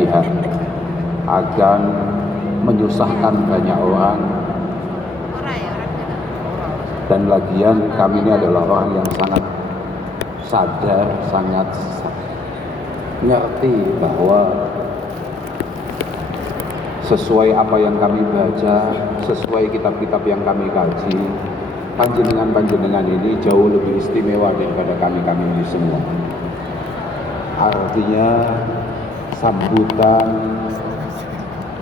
berlebihan akan menyusahkan banyak orang. Dan lagian kami ini adalah orang yang sangat sadar, sangat ngerti bahwa sesuai apa yang kami baca, sesuai kitab-kitab yang kami kaji, panjenengan-panjenengan ini jauh lebih istimewa daripada kami-kami ini semua. Artinya sambutan,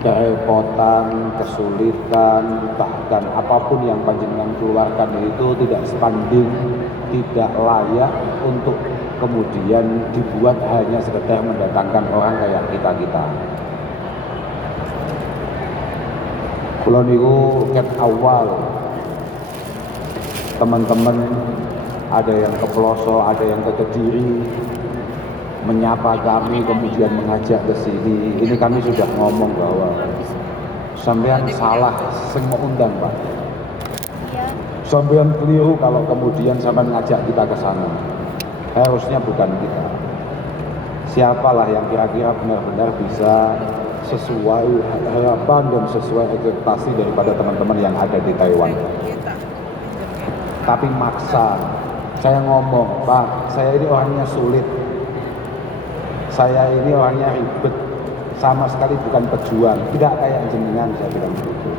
kerepotan, kesulitan, bahkan apapun yang panjenengan keluarkan itu tidak sebanding, tidak layak untuk kemudian dibuat hanya sekedar mendatangkan orang kayak kita-kita. Kula niku ket awal teman-teman ada yang ke Pelosok, ada yang ke Kediri, menyapa kami kemudian mengajak ke sini. Ini kami sudah ngomong bahwa sampean salah sing mau undang, Pak. Sampean keliru kalau kemudian sampean ngajak kita ke sana. Harusnya bukan kita. Siapalah yang kira-kira benar-benar bisa sesuai harapan dan sesuai ekspektasi daripada teman-teman yang ada di Taiwan. Tapi maksa. Saya ngomong, Pak, saya ini orangnya sulit. Saya ini orangnya ribet, sama sekali bukan pejuang, tidak kayak jenengan, saya bilang begitu.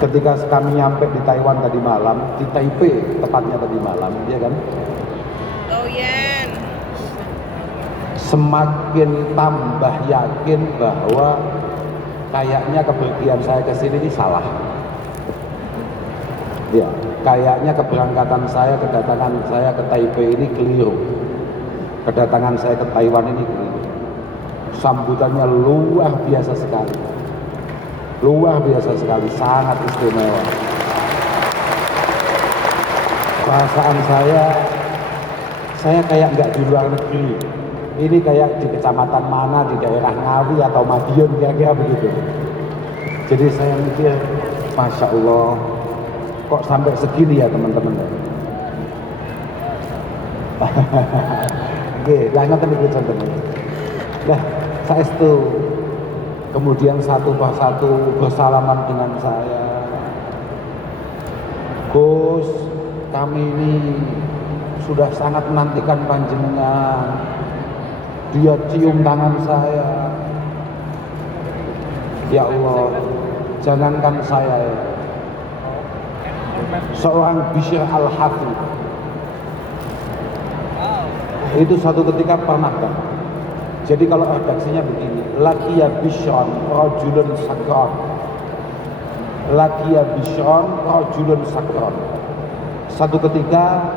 Ketika kami nyampe di Taiwan tadi malam, di Taipei tepatnya tadi malam, ya kan? Oh yeah. Semakin tambah yakin bahwa kayaknya kepergian saya ke sini ini salah. Ya, kayaknya keberangkatan saya, kedatangan saya ke Taipei ini keliru. Kedatangan saya ke Taiwan ini keliru. Sambutannya luar biasa sekali. Luar biasa sekali, sangat istimewa. Perasaan saya kayak nggak di luar negeri. Ini kayak di kecamatan mana, di daerah Ngawi atau Madiun, kira-kira begitu. Jadi saya mikir, Masya Allah, kok sampai segini ya teman-teman. Oke, lah ngoten iki contohnya. Lah, saestu kemudian satu persatu bersalaman dengan saya. Gus, kami ini sudah sangat menantikan panjenengan. Dia cium tangan saya. Ya Allah, jangankan saya ya. Seorang Bishr Al-Hafid itu satu ketika pernah kan. Jadi kalau redaksinya begini, laqiya Bishron rajulun sakron, laqiya Bishron rajulun sakron. Satu ketika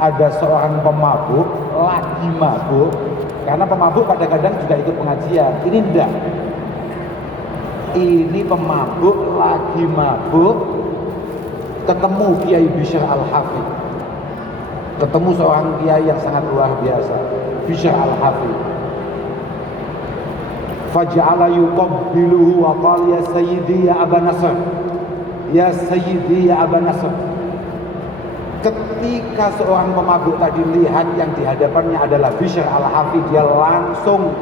ada seorang pemabuk lagi mabuk, karena pemabuk kadang-kadang juga ikut pengajian. Ini enggak, ini pemabuk lagi mabuk ketemu Kiai Bishr Al-Hafid, ketemu seorang kiai yang sangat luar biasa, Bishr Al-Hafid. Faja'ala yuqabbiluhu wa qala ya sayyidi ya Aba Nasr, ya sayyidi ya Aba Nasr. Ketika seorang pemabuk tadi lihat yang di hadapannya adalah Bishr Al-Hafid, dia langsung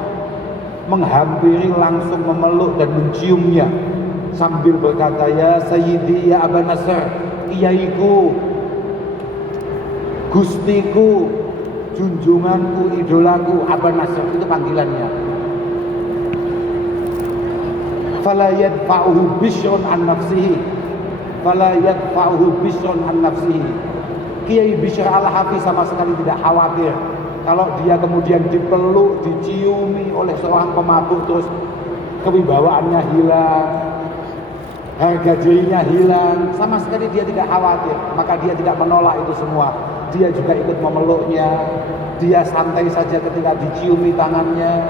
menghampiri, langsung memeluk dan menciumnya sambil berkata, ya sayyidi ya Aba Nasr, kiaiku, gustiku, junjunganku, idolaku, Aba Nasr, itu panggilannya. Fala yadfa'uhu Bishrun an nafsihi, fala yadfa'uhu Bishrun an nafsihi. Kiai Bishr Al-Hafid sama sekali tidak khawatir kalau dia kemudian dipeluk, diciumi oleh seorang pemabuk terus kewibawaannya hilang, harga dirinya hilang, sama sekali dia tidak khawatir. Maka dia tidak menolak itu semua, dia juga ikut memeluknya, dia santai saja ketika diciumi tangannya.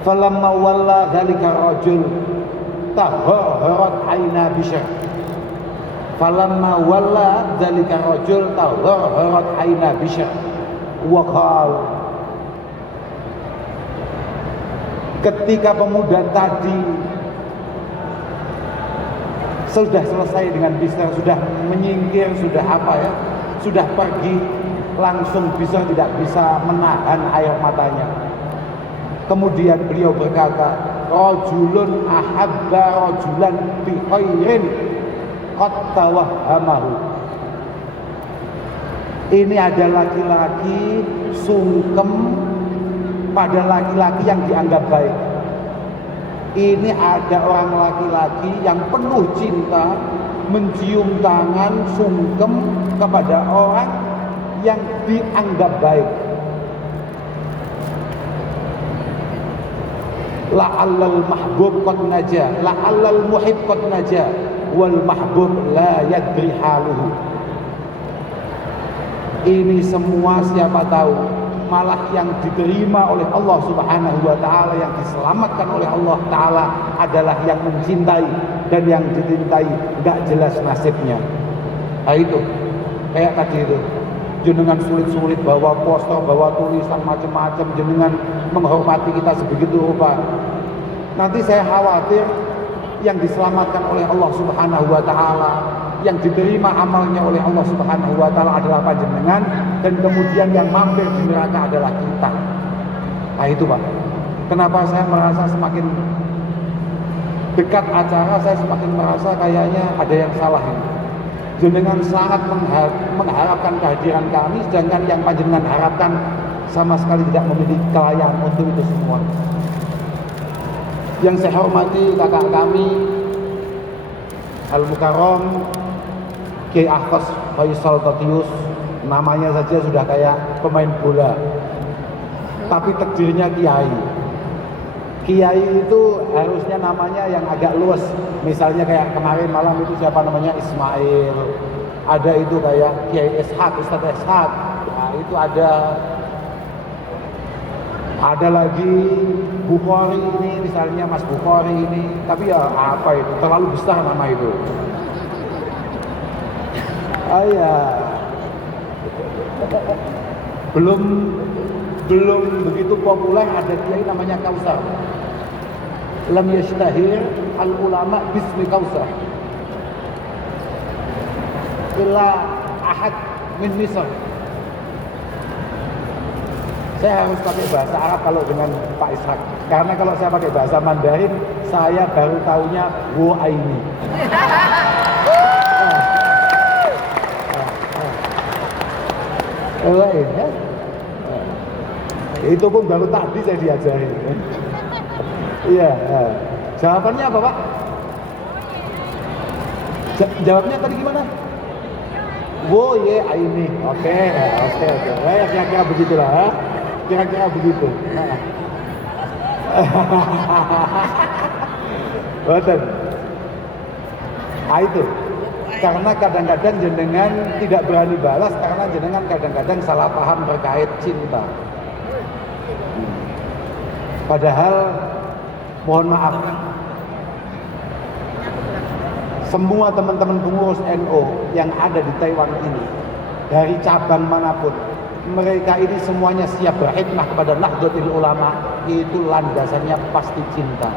Falamma walla dzalika rajul tahharat aina Bishr, falamma walla dzalika rajul tahharat aina Bishr wa qala, ketika pemuda tadi sudah selesai dengan Bishr, sudah menyingkir, sudah apa ya, sudah pergi, langsung tidak bisa menahan air matanya. Kemudian beliau berkata, rajulun ahabba rajulan bi khairin qad tawahhamahu. Ini ada laki-laki sungkem pada laki-laki yang dianggap baik. Ini ada orang laki-laki yang penuh cinta, mencium tangan sungkem kepada orang yang dianggap baik. La'allal mahbub qad naja, la'allal muhib qad naja, wal mahbub la yadri haluhu. Ini semua siapa tahu, malah yang diterima oleh Allah Subhanahu wa taala, yang diselamatkan oleh Allah taala adalah yang mencintai, dan yang dicintai enggak jelas nasibnya. Nah itu kayak tadi itu, jenengan sulit-sulit bawa poster, bawa tulisan macam-macam, jenengan menghormati kita sebegitu rupa. Nanti saya khawatir yang diselamatkan oleh Allah Subhanahu wa taala, yang diterima amalnya oleh Allah Subhanahu wa taala adalah panjenengan, dan kemudian yang mampir di neraka adalah kita. Nah itu Pak, kenapa saya merasa semakin dekat acara, saya semakin merasa kayaknya ada yang salah ini. Jenengan sangat mengharapkan kehadiran kami, sedangkan yang panjenengan harapkan sama sekali tidak memiliki kelayan untuk itu semua. Yang saya hormati kakak kami Al-Mukarram Kiai Ahfaz Faisal Tatius, namanya saja sudah kayak pemain bola, tapi takdirnya kiai. Kiai itu harusnya namanya yang agak luas. Misalnya kayak kemarin malam itu siapa namanya, Ismail. Ada itu kayak Kiai Ishaq, Ustadz Ishaq. Nah, itu ada lagi Bukhari ini, misalnya Mas Bukhari ini. Tapi ya apa itu, terlalu besar nama itu. Ya. Belum begitu populer, ada kiai namanya Kausar. Lam yashtahir al ulama bismi Kausar illa ahad min Misr. Saya harus pakai bahasa Arab kalau dengan Pak Ishak, karena kalau saya pakai bahasa Mandarin saya baru taunya wo aini. Lain ya. Itu pun baru tadi saya diajari. Iya. Jawabannya apa Pak? Jawabnya tadi gimana? Wo ye aini. Oke. Kira-kira begitulah. Kira-kira begitu. Betul. Itu. Karena kadang-kadang jenengan tidak berani balas, karena jenengan kadang-kadang salah paham terkait cinta. Padahal mohon maaf, semua teman-teman pengurus NU yang ada di Taiwan ini, dari cabang manapun, mereka ini semuanya siap berkhidmah kepada Nahdlatul Ulama. Itu landasannya pasti cinta.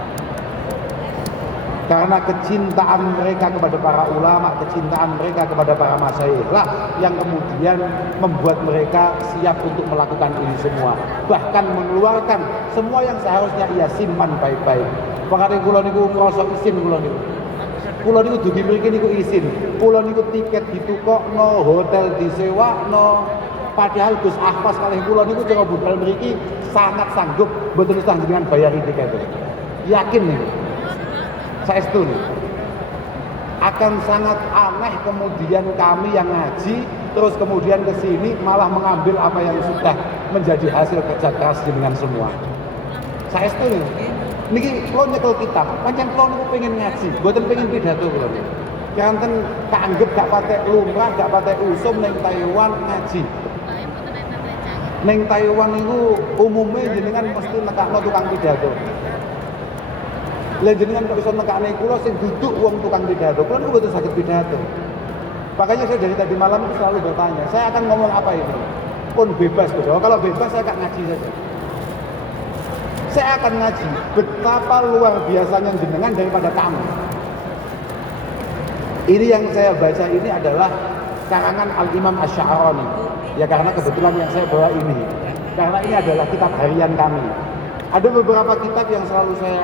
Karena kecintaan mereka kepada para ulama, kecintaan mereka kepada para masyayikh lah yang kemudian membuat mereka siap untuk melakukan ini semua. Bahkan mengeluarkan semua yang seharusnya ia simpan baik-baik. Pakane kula niku ngrasa isin kula niku. Kula niku dugi mriki niku isin. Kula niku tiket ditukokno, hotel disewakno. Padahal Gus Ahmad kalih kula niku cara budal mriki sangat sanggup mboten usah jenengan bayari tiket. Yakin niku. Saestu nih, akan sangat aneh kemudian kami yang ngaji terus kemudian ke sini malah mengambil apa yang sudah menjadi hasil kerja keras dengan semua. Saestu nih, niki kula nyekel kitab, pancen kula niku pengen ngaji, mboten pengen pidato kula. Kanten kaanggep gak patek lumrah, gak patek usum ning Taiwan ngaji. Ning Taiwan niku umume jenengan mesti nekakno tukang pidato. Lah jenengan kok iso nekane kula sing duduk wong tukang pidato. Kula niku mboten saged pidato. Makanya saya dari tadi malam itu selalu bertanya, saya akan ngomong apa ini? Pun bebas betul. Kalau bebas saya akan ngaji saja. Saya akan ngaji betapa luar biasanya jenengan daripada kamu. Ini yang saya baca ini adalah karangan Al-Imam Asy-Sya'rani. Ya karena kebetulan yang saya bawa ini. Karena ini adalah kitab harian kami. Ada beberapa kitab yang selalu saya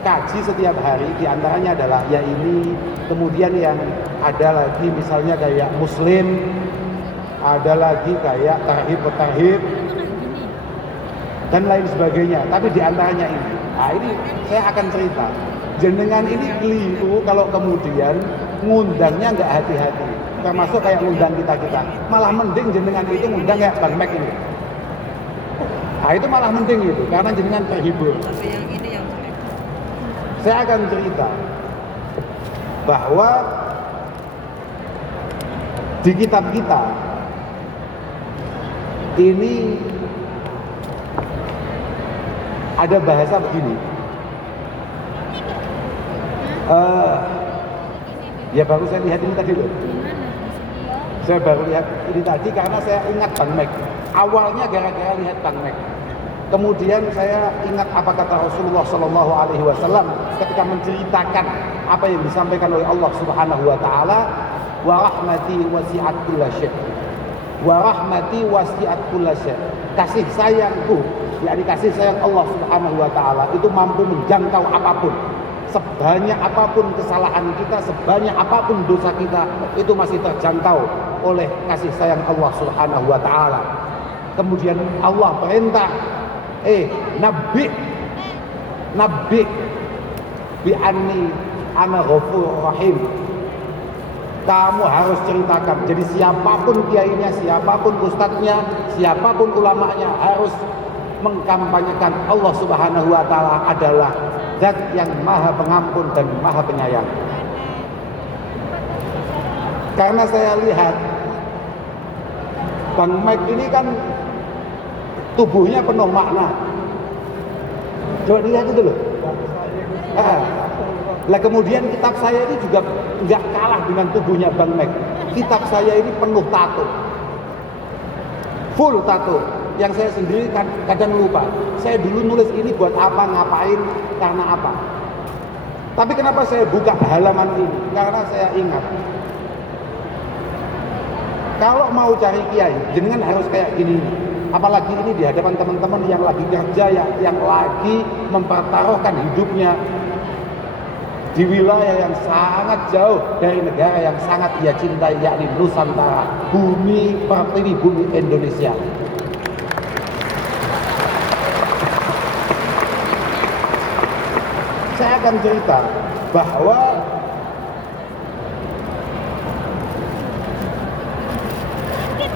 kaji setiap hari, di antaranya adalah ya ini, kemudian yang ada lagi misalnya kayak Muslim, ada lagi kayak Tarhib dan lain sebagainya. Tapi di antaranya ini. Nah, ini saya akan cerita. Jenengan ini keliru kalau kemudian ngundangnya nggak hati-hati. Termasuk kayak ngundang kita-kita. Malah mending jenengan itu ngundang kayak Bang Mek ini. Nah, itu malah mending itu karena jenengan terhibur. Sampai yang ini yang jelek. Saya akan cerita bahwa di kitab kita ini ada bahasa begini. Ya baru saya lihat ini tadi loh. Saya baru lihat ini tadi karena saya ingat Bang Mek. Awalnya gara-gara lihat Bang Mek. Kemudian saya ingat apa kata Rasulullah Shallallahu Alaihi Wasallam ketika menceritakan apa yang disampaikan oleh Allah Subhanahu Wa Taala, wa rahmati wasi'at kulla syai', wa rahmati wasi'at kulla syai'. Kasih sayangku, yakni kasih sayang Allah Subhanahu Wa Taala itu mampu menjangkau apapun. Sebanyak apapun kesalahan kita, sebanyak apapun dosa kita, itu masih terjangkau oleh kasih sayang Allah Subhanahu Wa Taala. Kemudian Allah perintah, nabi bi anni ana ghafurur rahim. Kamu harus ceritakan. Jadi siapapun kiainya, siapapun ustadznya, siapapun ulamanya harus mengkampanyekan Allah Subhanahu Wa Taala adalah Zat yang maha pengampun dan maha penyayang. Karena saya lihat Bang Mek ini kan tubuhnya penuh makna. Coba dilihat itu loh. Lah kemudian kitab saya ini juga nggak kalah dengan tubuhnya Bang Mek. Kitab saya ini penuh tato, full tato. Yang saya sendiri kadang lupa. Saya dulu nulis ini buat apa, ngapain, karena apa. Tapi kenapa saya buka halaman ini? Karena saya ingat, kalau mau cari kiai, jenengan harus kayak gini. Apalagi ini di hadapan teman-teman yang lagi kerja, yang lagi mempertaruhkan hidupnya di wilayah yang sangat jauh dari negara yang sangat ia cintai, yakni Nusantara, bumi pertiwi, bumi Indonesia. Saya akan cerita bahwa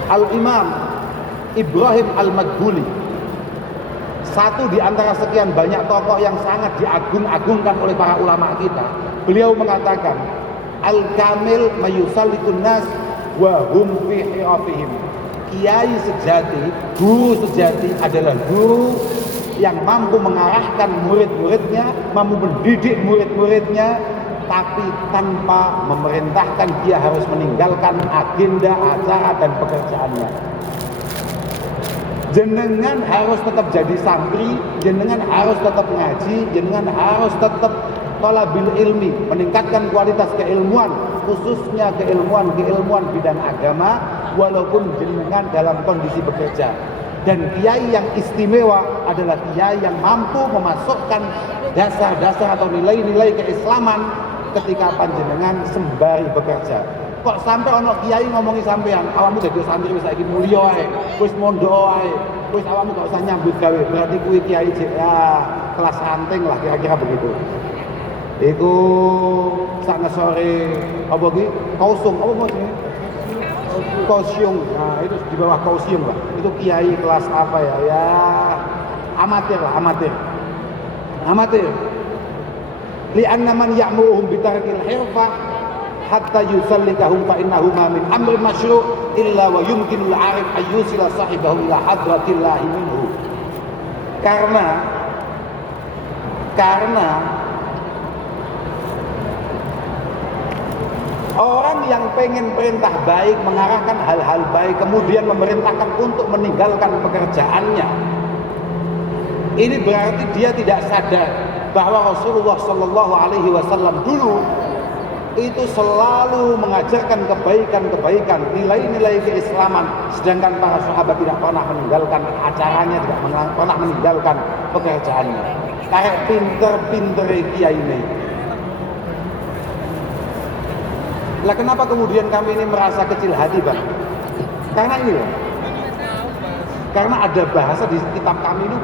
Al-Imam Ibrahim Al-Madkhuli, satu di antara sekian banyak tokoh yang sangat diagung-agungkan oleh para ulama kita, beliau mengatakan, Al-Kamil mayusallikun nas wa hum fi hirafihim. Kiai sejati, guru sejati adalah guru yang mampu mengarahkan murid-muridnya, mampu mendidik murid-muridnya, tapi tanpa memerintahkan dia harus meninggalkan agenda, acara, dan pekerjaannya. Jenengan harus tetap jadi santri, jenengan harus tetap ngaji, jenengan harus tetap thalabil ilmi, meningkatkan kualitas keilmuan, khususnya keilmuan bidang agama, walaupun jenengan dalam kondisi bekerja. Dan kiai yang istimewa adalah kiai yang mampu memasukkan dasar-dasar atau nilai-nilai keislaman ketika panjenengan sembari bekerja. Kok sampai ono kiai ngomongi sampean, awakmu dadi santri wis saiki mulya ae, wis mondok ae, wis awakmu gak usah nyambut gawe, berarti kuwi kiai ya kelas ranting lah, kira-kira begitu. Iku sak sore apa iki? Kausung, apa maksudnya? Kausium, nah itu di bawah kausium lah. Itu kiai kelas apa ya? Ya amatir lah, amatir. Li'anna man ya'muruhum bitarkil hirfah hatta yusallikahum fa innahu ma min amrin masyru' illa wa yumkinul 'arif ayyusila sahibahu ila hadratillahi minhu. Karena orang yang pengen perintah baik, mengarahkan hal-hal baik, kemudian memerintahkan untuk meninggalkan pekerjaannya, ini berarti dia tidak sadar bahwa Rasulullah Shallallahu Alaihi Wasallam dulu itu selalu mengajarkan kebaikan-kebaikan, nilai-nilai keislaman, sedangkan para sahabat tidak pernah meninggalkan acaranya, tidak pernah meninggalkan pekerjaannya. Kayak pinter-pinter kiai ini. Lah kenapa kemudian kami ini merasa kecil hati, Bang? Karena ini loh. Karena ada bahasa di kitab kami itu,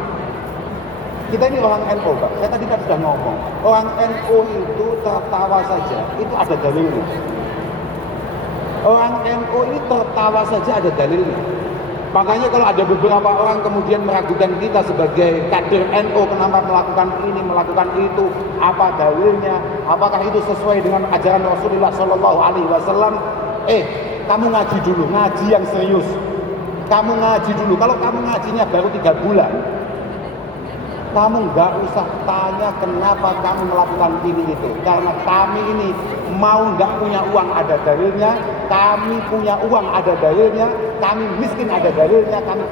kita ini orang NU, Pak. Saya tadi kan sudah ngomong, orang NU itu tertawa saja, itu ada dalilnya. Orang NU ini tertawa saja ada dalilnya. Makanya kalau ada beberapa orang kemudian meragukan kita sebagai kader NU, kenapa melakukan ini, melakukan itu, apa dalilnya, apakah itu sesuai dengan ajaran Rasulullah Shallallahu Alaihi Wasallam? Kamu ngaji dulu, ngaji yang serius. Kamu ngaji dulu. Kalau kamu ngajinya baru 3 bulan, kamu nggak usah tanya kenapa kamu melakukan ini itu. Karena kami ini mau nggak punya uang ada dalilnya, kami punya uang ada dalilnya, kami miskin ada dalilnya, kami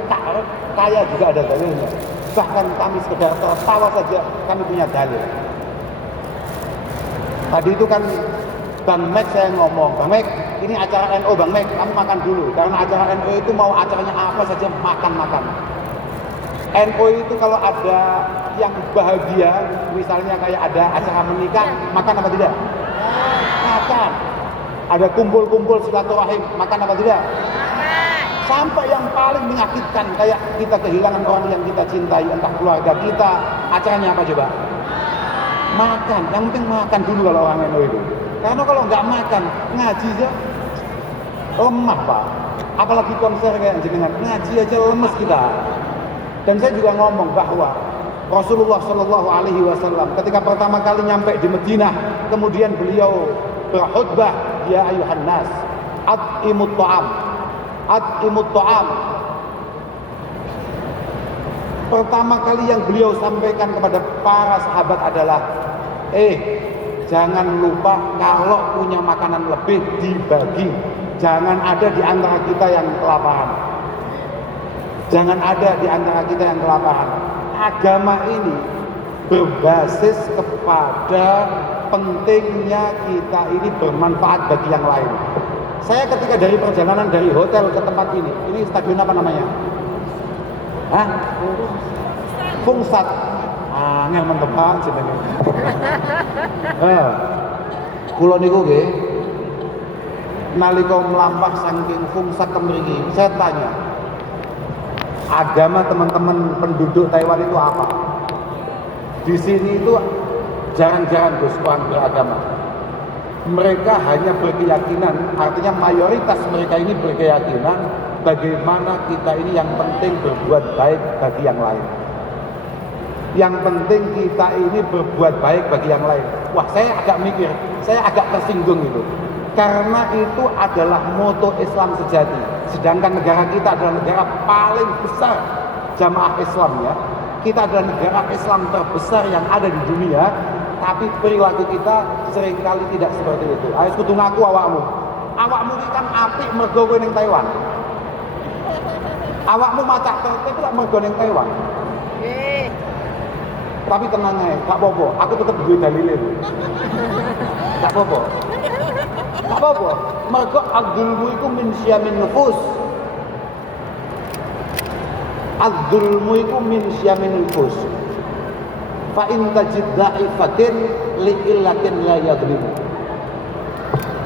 kaya juga ada dalilnya. Bahkan kami sekedar tertawa saja kami punya dalil. Tadi itu kan Bang Mek saya ngomong, Bang Mek ini acara NU, Bang Mek kamu makan dulu. Karena acara NU itu mau acaranya apa saja makan-makan. NU itu kalau ada yang bahagia, misalnya kayak ada acara menikah, makan apa tidak? Makan. Ada kumpul-kumpul silaturahim, makan apa tidak? Sampai yang paling menyakitkan, kayak kita kehilangan orang yang kita cintai, entah keluarga kita, acaranya apa coba? Makan. Yang penting makan dulu kalau orang NU itu. Karena kalau nggak makan, ngaji aja lemah, Pak. Apalagi konser kayak jenengan, ngaji aja lemes kita. Dan saya juga ngomong bahwa Rasulullah Shallallahu Alaihi Wasallam ketika pertama kali nyampe di Madinah, kemudian beliau berkhutbah, ya ayuhan nas, at'imut ta'am, at'imut ta'am. Pertama kali yang beliau sampaikan kepada para sahabat adalah, jangan lupa kalau punya makanan lebih dibagi. Jangan ada di antara kita yang kelaparan. Jangan ada di antara kita yang kelaparan. Agama ini berbasis kepada pentingnya kita ini bermanfaat bagi yang lain. Saya ketika dari perjalanan dari hotel ke tempat ini stadion apa namanya? Fungsat. Angel mantep jenenge. Kula niku nggih nalika mlampah saking Fungsat kemriki, saya tanya, agama teman-teman penduduk Taiwan itu apa? Di sini itu jarang-jarang Gus orang beragama. Mereka hanya berkeyakinan, artinya mayoritas mereka ini berkeyakinan bagaimana kita ini yang penting berbuat baik bagi yang lain. Yang penting kita ini berbuat baik bagi yang lain. Wah, saya agak mikir, saya agak tersinggung itu. Karena itu adalah moto Islam sejati. Sedangkan negara kita adalah negara paling besar jamaah Islam ya. Kita adalah negara Islam terbesar yang ada di dunia. Tapi perilaku kita seringkali tidak seperti itu. Ayo kudu ngaku awakmu. Awakmu ini kan apik mergo kowe ning Taiwan. Awakmu macak tertib lak mergo ning Taiwan. Tapi tenang aja, gak apa-apa. Aku tetap duwe dalile itu. Gak apa-apa. Gak apa-apa. Mergo adzulmu iku min syiamin nufus. Adzulmu iku min syiamin nufus. Fa in tajid da'ifatin li illatin la yadrimu.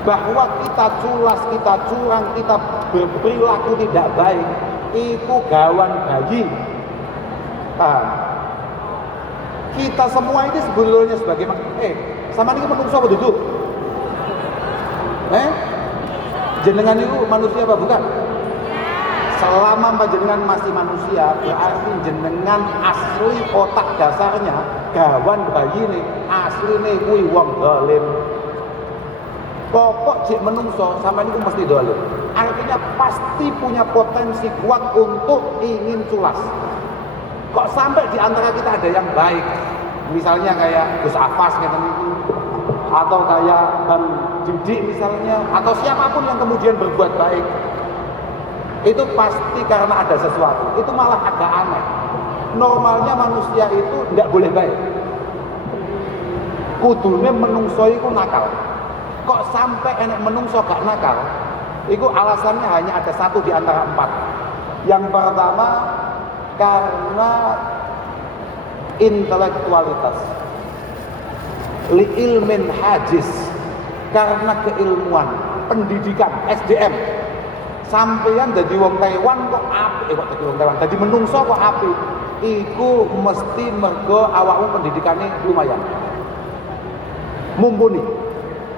Bahwa kita culas, kita curang, kita berperilaku tidak baik, itu gawan bayi. Kita semua ini sebetulnya sebagai sama ini menungso apa duduk? Jenengan itu manusia apa bukan? Selama panjenengan masih manusia, berarti jenengan asli otak dasarnya gawan bayi nih, asli nih kuwi wong dolim. Pokok jek menungso sama ini mesti dolim. Artinya pasti punya potensi kuat untuk ingin culas. Kok sampai di antara kita ada yang baik, misalnya kayak Gus Afas gitu, atau kayak Bang Didik misalnya, atau siapapun yang kemudian berbuat baik, itu pasti karena ada sesuatu. Itu malah agak aneh. Normalnya manusia itu tidak boleh baik. Kudune menungso iku nakal. Kok sampai enek menungso gak nakal? Itu alasannya hanya ada satu di antara 4. Yang pertama karena intelektualitas, li ilmin hajiz, karena keilmuan, pendidikan, SDM. Sampeyan dadi wong Taiwan kok apik, kok dadi wong Taiwan, dadi menungso kok apik. Iku mesti mergo awakmu pendidikane lumayan, mumpuni.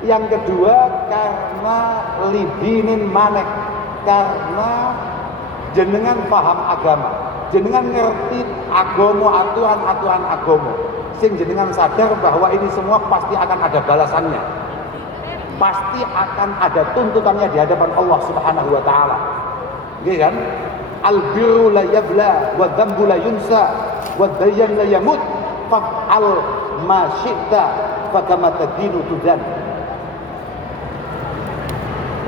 Yang kedua karena lidinin manek, karena jenengan paham agama, jenengan ngerti agama, aturan-aturan agama, sing jenengan sadar bahwa ini semua pasti akan ada balasannya, pasti akan ada tuntutannya di hadapan Allah Subhanahu wa taala. Nggih kan? Al-birru la yabla wa dzambu la yunsa wa dayyan la yamut fa'al ma syi'ta fa kama tadinu tudan.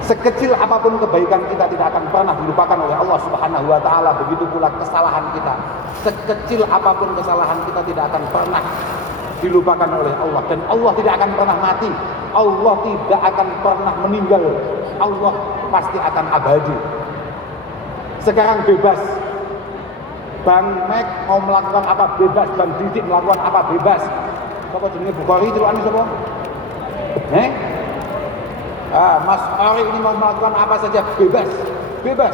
Sekecil apapun kebaikan kita tidak akan pernah dilupakan oleh Allah Subhanahu wa taala, begitu pula kesalahan kita. Sekecil apapun kesalahan kita tidak akan pernah dilupakan oleh Allah, dan Allah tidak akan pernah mati. Allah tidak akan pernah meninggal. Allah pasti akan abadi. Sekarang bebas. Bang Mek mau melakukan apa bebas, Bang Didik melakukan apa bebas. Sapa jenenge Bukhari celukane sapa? Mas Ari ini mau melakukan apa saja bebas, bebas.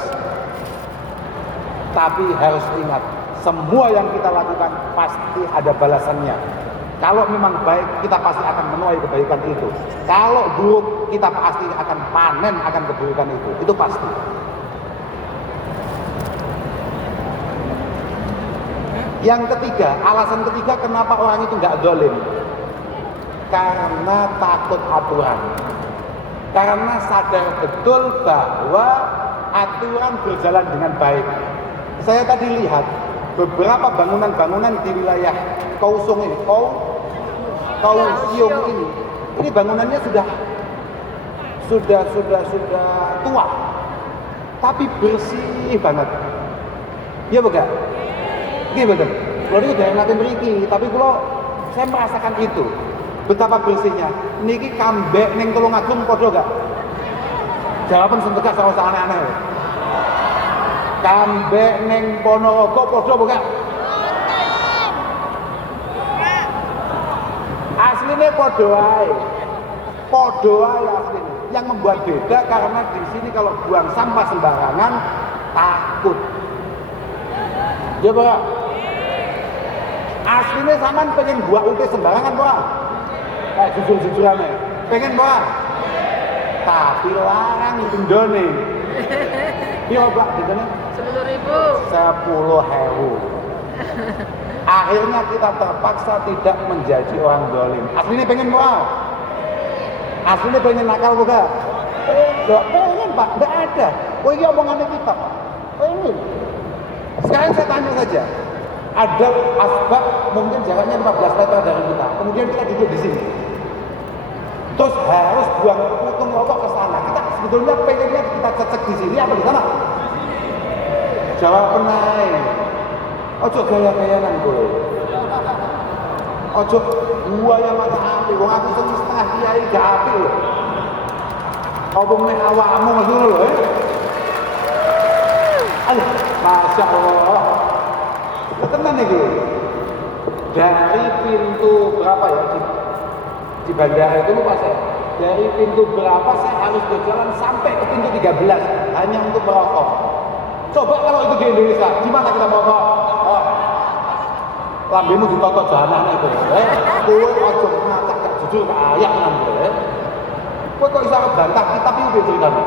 Tapi harus ingat, semua yang kita lakukan pasti ada balasannya. Kalau memang baik, kita pasti akan menuai kebaikan itu. Kalau buruk, kita pasti akan panen akan keburukan itu. Itu pasti. Yang ketiga, alasan ketiga kenapa orang itu nggak zalim? Karena takut aturan. Karena sadar betul bahwa aturan berjalan dengan baik. Saya tadi lihat beberapa bangunan-bangunan di wilayah Kausung ini, Kausiung ini bangunannya sudah tua, tapi bersih banget. Iya bukan? Iya betul. Kalau itu dari nanti beriki, tapi kalau saya merasakan itu betapa bersihnya. Niki kambek neng Tulungagung podo gak? Jawaban sing tegas ora usah aneh-aneh. Kambek neng Ponorogo podo bukan? Aslinya podo ae. Podo ae aslinya. Yang membuat beda karena di sini kalau buang sampah sembarangan takut. Ya Pak. Aslinya sampean pengen buang utis sembarangan Pak. Kayak jujur-jujuran ya. Pengen Pak. Tapi larang dendone. Iya Pak, dendone 10.000. 10.000. Akhirnya kita terpaksa tidak menjadi orang zalim. Aslinya pengen Pak. Aslinya pengen nakal bukan? Pengen Pak, enggak ada. Oh iya omongannya kita Pak. Pengen. Sekarang saya tanya saja. Ada asbak mungkin jaraknya 15 meter dari kita. Kemudian kita duduk di sini. Terus harus buang putung rokok ke sana. Kita sebetulnya pengennya kita cecek di sini apa di sana? Jawab benar. Ojo gaya-gayanan gue. Ojo gua yang mata api. Wong aku setengah kiai gak api loh. Omongnya awakmu ngono lho. Aduh, Masya Allah. Tenang nih gue. Dari pintu berapa ya di bandara itu lupa saya. Dari pintu berapa saya harus berjalan sampai ke pintu 13 hanya untuk merokok. Coba kalau itu di Indonesia, gimana kita merokok? Oh. Lambemu ditotot jalan itu. Kowe aja ngacak gak jujur gak ayak nang kowe. Kowe kok iso bantah kitab iki ceritane.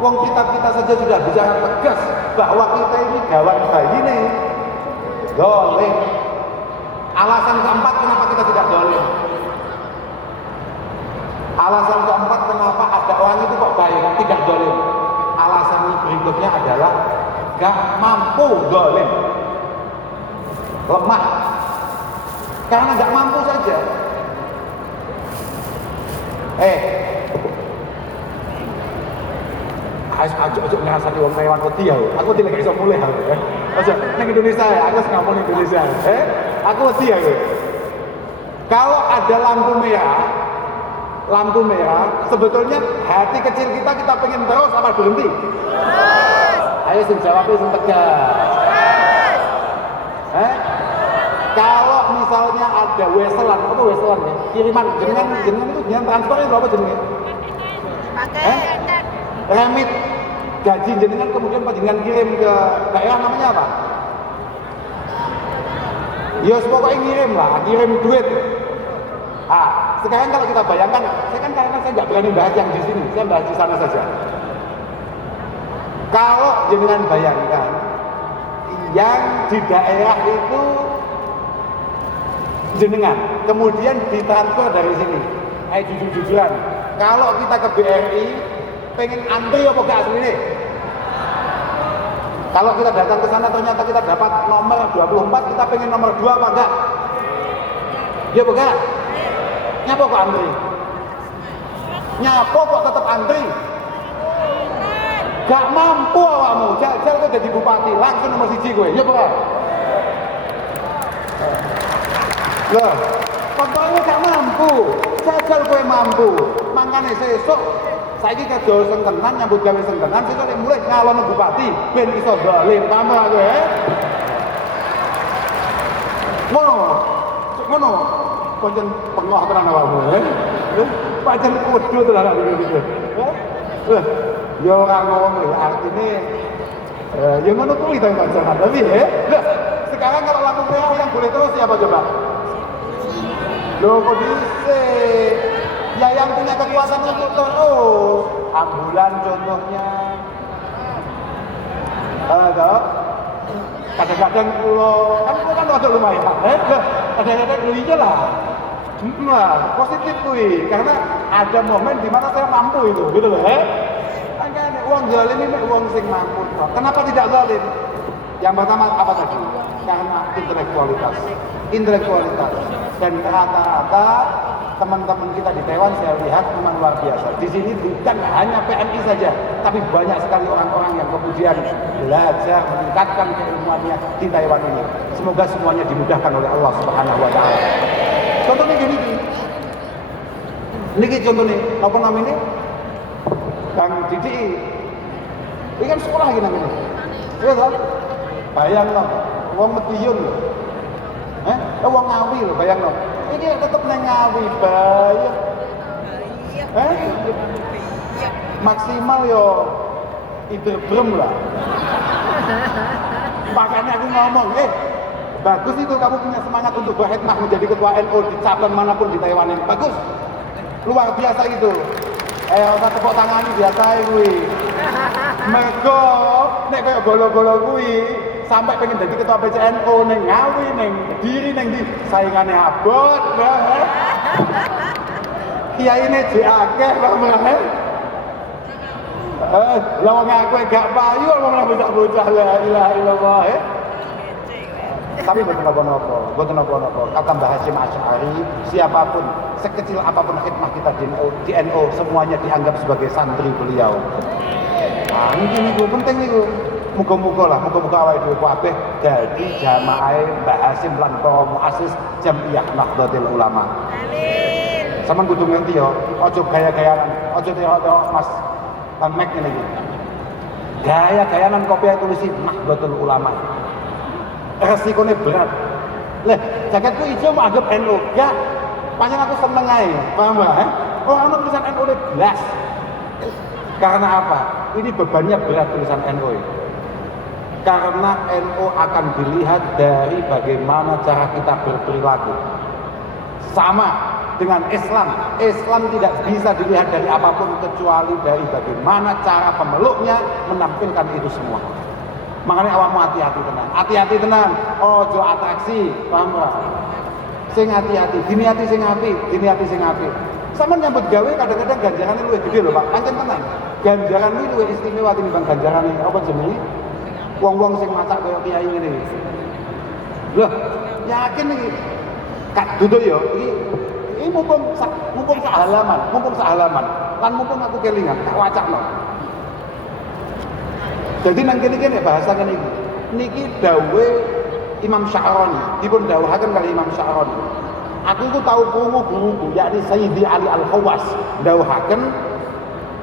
Wong kita saja sudah bicara tegas bahwa kita ini gawan bayine. Dolim. Alasan keempat kenapa kita tidak dolim? Alasan keempat kenapa ada orang itu kok baik, tidak dolim? Alasan berikutnya adalah gak mampu dolim. Lemah. Karena gak mampu saja. Aja ngrasani wong Taiwan wedi ya. Aku tidak iso mulih ya. Aja nang Indonesia ya, aku ngomong Indonesia. Aku wedi ya. Kalau ada lampu merah, lampu merah, sebetulnya hati kecil kita pengen terus apa berhenti? Ayo sing jawabnya sing tegas. Kalau misalnya ada weselan, apa weselan ya? Kiriman, jenengan itu jenengan transfer itu apa jenengan? Remit gaji jenengan kemudian jenengan kirim ke daerah namanya apa? Ya pokoknya ngirim lah, kirim duit. Sekarang kalau kita bayangkan, karena saya nggak berani bahas yang di sini, saya bahas di sana saja. Kalau jenengan bayangkan yang di daerah itu jenengan, kemudian ditransfer dari sini, jujur-jujuran. Kalau kita ke BRI, pengen antri apa gak asli? Kalau kita datang ke sana ternyata kita dapat nomor 24, kita pengen nomor 2 apa enggak? Ya bukan? Nyapa kok antri? Nyapa kok tetap antri? Gak mampu awakmu, jajal kok jadi bupati, langsung nomor 1 gue, ya bukan? Loh, pokoknya gak mampu, jajal gue mampu. Makanya sesuk saiki kerja sing tenan nyambut gawe sing tenan, sesuk nek mulai nyalon bupati ben iso dolim, paham ora kowe? Ngono. Pancen pengah tenan awakmu, pancen kudu tenan iki. Ya ora ngono, artine ya ngono kuwi ta pancen. Tapi sekarang kalau lampu merah yang boleh terus siapa coba? Loh kok dhisik? Ya yang punya kekuatan untuk terus, ambulan contohnya. Kadang-kadang pulau kan rada lumayan, kadang-kadang iya lah. Positif kuwi, karena ada momen di mana saya mampu itu, gitu loh. Makanya uang zalim ini uang sing mampu. Kenapa tidak zalim? Yang pertama apa tadi? Karena intelektualitas. Dan rata-rata teman-teman kita di Taiwan saya lihat memang luar biasa. Di sini bukan hanya PMI saja, tapi banyak sekali orang-orang yang kemudian belajar meningkatkan keilmuannya di Taiwan ini. Semoga semuanya dimudahkan oleh Allah Subhanahu wa taala. Contohnya gini. Niki contohnya, apa namanya? Kang Didi. Ini kan sekolah gini namanya. Iya kan? Bayang loh, wong Madiun loh. Wong Ngawi loh, bayang loh. Ini tetap nang Ngawi, bayang. Maksimal yo Iberbrem lah. Makanya aku ngomong, bagus itu kamu punya semangat untuk berkhidmat menjadi ketua NU di cabang manapun di Taiwan ini. Bagus. Luar biasa itu. Usah tepuk tangani biasa kuwi. Mergo nek kaya golo-golo kuwi sampai pengen jadi ketua PCNU ning Ngawi ning Kediri ning di saingane abot. Kiyaine jek akeh pamane. Lawang aku gak payu malah bocah-bocah la ilaha illallah. Tapi bukan apa-apa. Kata Mbah Hasyim Asy'ari, siapapun, sekecil apapun khidmah kita di NU, semuanya dianggap sebagai santri beliau. Ini penting nih. Muga-muga awake dhewe kabeh dadi jamaah Mbah Hasyim lan para muassis Jam'iyah Nahdlatul Ulama. Amin. Sampeyan kudu ngerti ya, aja gaya-gayanan, aja terok-terok Mas Mek ngene iki. Gaya-gayanan kopi tulisi Nahdlatul Ulama. Resikonya berat. Lah, jaketku ijo mau anggap NU. Ya, pancen aku seneng ae. Paham enggak? Ana tulisan NU blas. Karena apa? Ini bebannya berat tulisan NU. Karena NU akan dilihat dari bagaimana cara kita berperilaku. Sama dengan Islam. Islam tidak bisa dilihat dari apapun kecuali dari bagaimana cara pemeluknya menampilkan itu semua. Makanya awakmu hati-hati tenan. Ojo atraksi, paham ora? Sing hati-hati, diniati sing apik. Sama nyambut gawe kadang-kadang ganjarane luwih gede lho, Pak. Pancen tenan. Ganjaran iki luwih istimewa tinimbang ganjarane apa jenenge? Wong-wong sing macak kaya kiai ngene iki. Loh, yakin iki. Kak dudu ya, iki mumpung sak halaman. Lan mumpung aku kelingan, tak wacakno. Jadi nang kene bahasa kene iki. Niki dawuhe Imam Sya'rani, dipun dawuhaken kali Imam Sya'rani. Aku iku tau krungu guruku yakni Sayyidi Ali Al-Khawas dawuhaken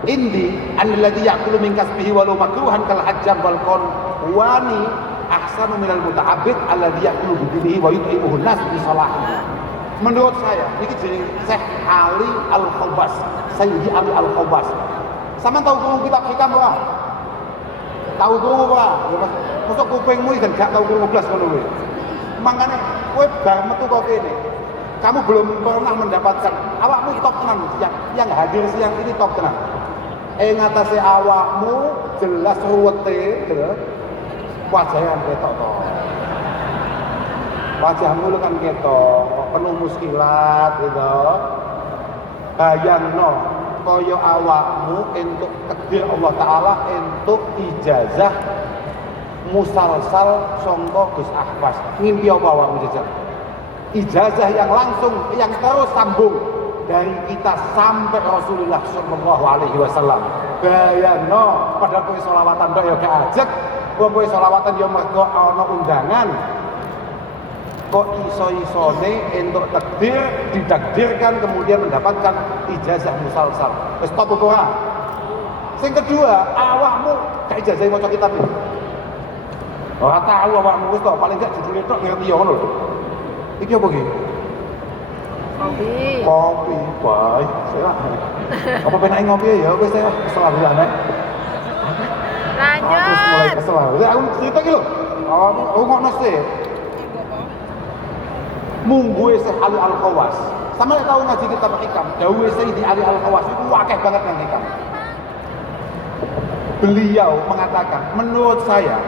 indi alladzi yaqulu min kasbihi walau makruhan kal hajjam wal qawani ahsanu minal muta'abbid alladzi yaqulu bidinihi wa yut'imuhu nas bi salahi. Menurut saya iki jenenge Syekh Ali Al-Khawas, Sayyidi Ali Al-Khawas. Sama tahu krungu kitab hikam ora? Tahu krungu ora? Ya mosok kupingmu iki gak tahu krungu blas ngono kuwi. Mangkane kowe bar metu kok kene. Kamu belum pernah mendapatkan awakmu top tenan yang hadir siang ini top tenan. Ngatasé awakmu jelas ruwete, wajahnya ketok to. Wajahmu lu kan ketok, penuh muskilat gitu. Bayangno kaya awakmu entuk takdir Allah Taala entuk ijazah musalsal sangka Gus Ahwas. Ngimpi apa awakmu jajal? Ijazah yang langsung, yang terus sambung dari kita sampai Rasulullah Sallallahu Alaihi Wasallam. Bayangno, padahal kowe selawatan tok ya gak ajek, kowe selawatan ya mergo ana undangan. Kok iso-isone entuk takdir, ditakdirkan kemudian mendapatkan ijazah musalsal. Wis top apa ora? Sing kedua, awakmu gak ijazah maca kitab iki. Ora tahu awakmu wis tok, paling gak judule tok ngerti ya ngono lho. Iki apa iki? Kopi, baik. Apa pengen ngopi ya? Wis saya kesel ane. Lanjut. Aku mulai kesel. Aku cerita iki lho. Aku ngono sih. Mungguhe Syekh Ali Al-Khawas. Sama tahu ngaji kitab hikam. Dawuhe Sayyidi Ali Al-Khawas itu akeh banget yang hikam. Beliau mengatakan, menurut saya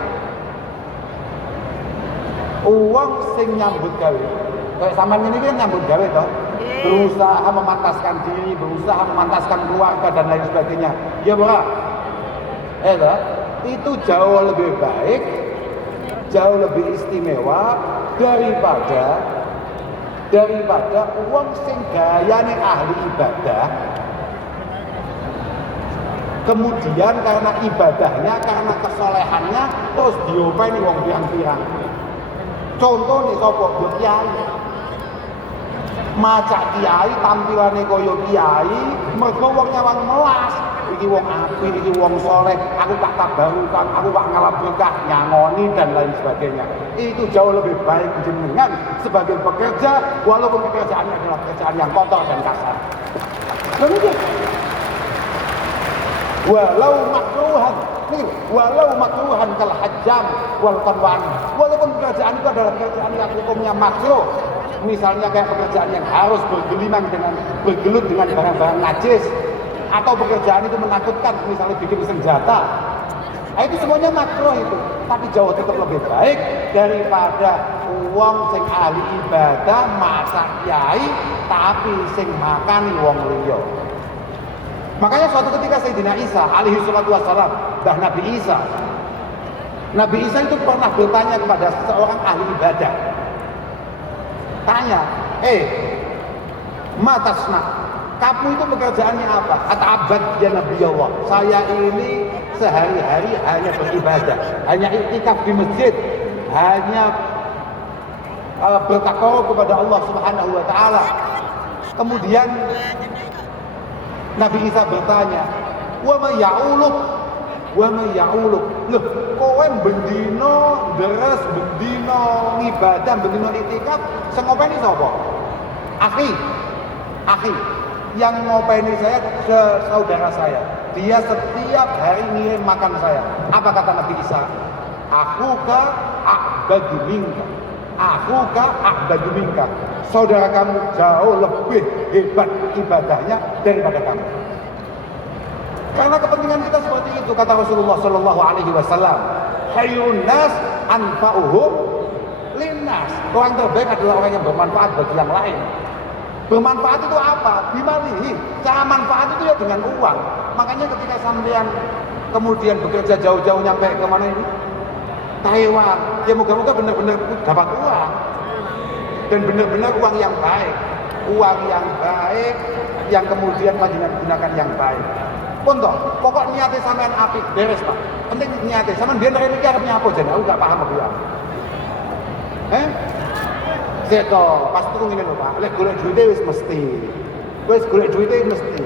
uang sing nyambut gawe kayak sampean ini kan nyambut gawe toh, berusaha memantaskan diri, berusaha memantaskan keluarga dan lain sebagainya. Ya ora? Itu jauh lebih baik, jauh lebih istimewa daripada uang sing gayane ahli ibadah. Kemudian karena ibadahnya, karena kesolehannya terus diopeni wong pirang-pirang. Contoh nih sapa yo kiai. Macak kiai tampilane kaya kiai, mergo wong nyawang melas. Iki wong apik, iki wong saleh, aku tak tabarukan, aku tak ngalap berkah, nyangoni dan lain sebagainya. Itu jauh lebih baik jenengan sebagai pekerja walaupun pekerjaannya adalah pekerjaan yang kotor dan kasar. Kemudian walau makruhan kal hajjam wal qanwan, walaupun pekerjaan itu adalah pekerjaan yang hukumnya makruh, misalnya kayak pekerjaan yang harus bergelut dengan barang-barang najis, atau pekerjaan itu menakutkan, misalnya bikin senjata, itu semuanya makruh itu, tapi jauh tetap lebih baik daripada uang sing ahli ibadah masak kiai tapi sing makani wong liya. Makanya suatu ketika Sayyidina Isa alaihi salatu wassalam, Mbah Nabi Isa itu pernah bertanya kepada seorang ahli ibadah. Tanya, matasna, kamu itu pekerjaannya apa? Kata abad ya Nabi Allah, saya ini sehari-hari hanya beribadah, hanya iktikaf di masjid, hanya bertakwa kepada Allah Subhanahu wa taala. Kemudian Nabi Isa bertanya, wa ma ya'uluk? Loh, kowe bendino deres, bendino ngibadah, bendino iktikaf, sing ngopeni sapa? Akhi, yang ngopeni saya saudara saya. Dia setiap hari ngirim makan saya. Apa kata Nabi Isa? Akhuka a'badu minka. Saudara kamu jauh lebih hebat ibadahnya daripada kamu. Karena kepentingan kita seperti itu, kata Rasulullah Sallallahu Alaihi Wasallam. Khairun nas anfa'uhum linnas. Orang terbaik adalah orang yang bermanfaat bagi yang lain. Bermanfaat itu apa? Bimalihi. Cara manfaat itu ya dengan uang. Makanya ketika sampean kemudian bekerja jauh-jauh nyampe ke mana ini? Taiwan. Ya moga-moga benar-benar dapat uang. Dan benar-benar uang yang baik. Uang yang baik yang kemudian digunakan yang baik. Pun toh, pokok niatnya sampean apik, beres Pak. Penting niatnya. Sampean biyen rene iki arep nyapa jen, aku gak paham aku ya. Sik to, pas tuku ngene lho Pak, lek golek duwite wis mesti. Wis golek duwite mesti.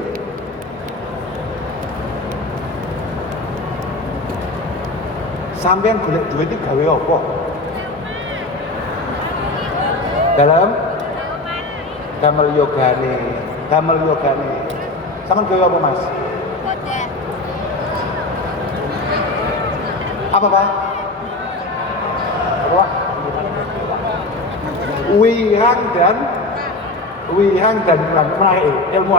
Sampeyan golek duit iki gawe apa? Dalam damel yogane. Sampeyan gawe apa, Mas? Apa, Pak? Apa? Wihang dan menarik ilmu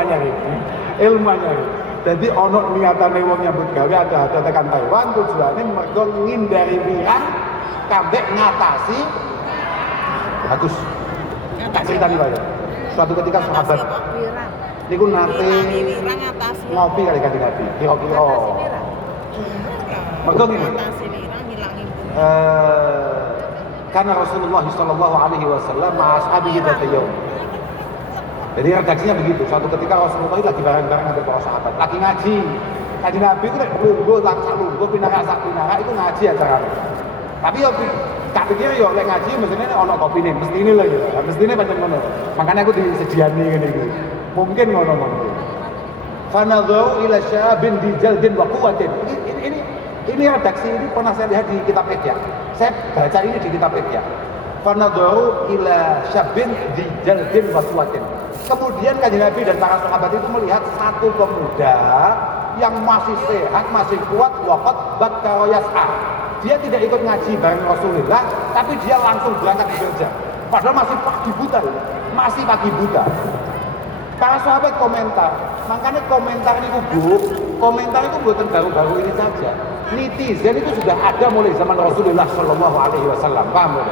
anyar. Jadi ono niatane wong nyambut gawe ada tekan Taiwan tujuane mergo ngindari wihang kambek ngatasi bagus. Tak ceritani wae. Suatu ketika sahabat niku nate ngopi kali Kanjeng Nabi. Kira-kira mergo ngene. Karena Rasulullah sallallahu alaihi wasallam ma ashabihi dzata yaum. Jadi redaksinya begitu. Suatu ketika Rasulullah lagi bareng-bareng dengan para sahabat, lagi ngaji. Kanjeng Nabi itu nek lungguh sak lungguh pinara itu ngaji acarane. Tapi yo tak pikir yo lek ngaji mestine ono kopine, mestine lho ya. Mestine pancen ngono. Makanya aku disediani ngene iki. Mungkin ngono-ngono. Fanadhu ila syabin di jaldin wa quwwatin. Ini redaksi ini pernah saya lihat di kitab Edia. Saya baca ini di kitab Edia. Fanadhu ila syabin di jaldin wa quwwatin. Kemudian Kanjeng Nabi dan para sahabat itu melihat satu pemuda yang masih sehat, masih kuat, waqad bakkara yas'a. Dia tidak ikut ngaji bareng Rasulullah, tapi dia langsung berangkat bekerja. Padahal masih pagi buta. Para sahabat komentar, makanya komentar itu buatan baru-baru ini saja. Netizen itu sudah ada mulai zaman Rasulullah Shallallahu Alaihi Wasallam, paham ya?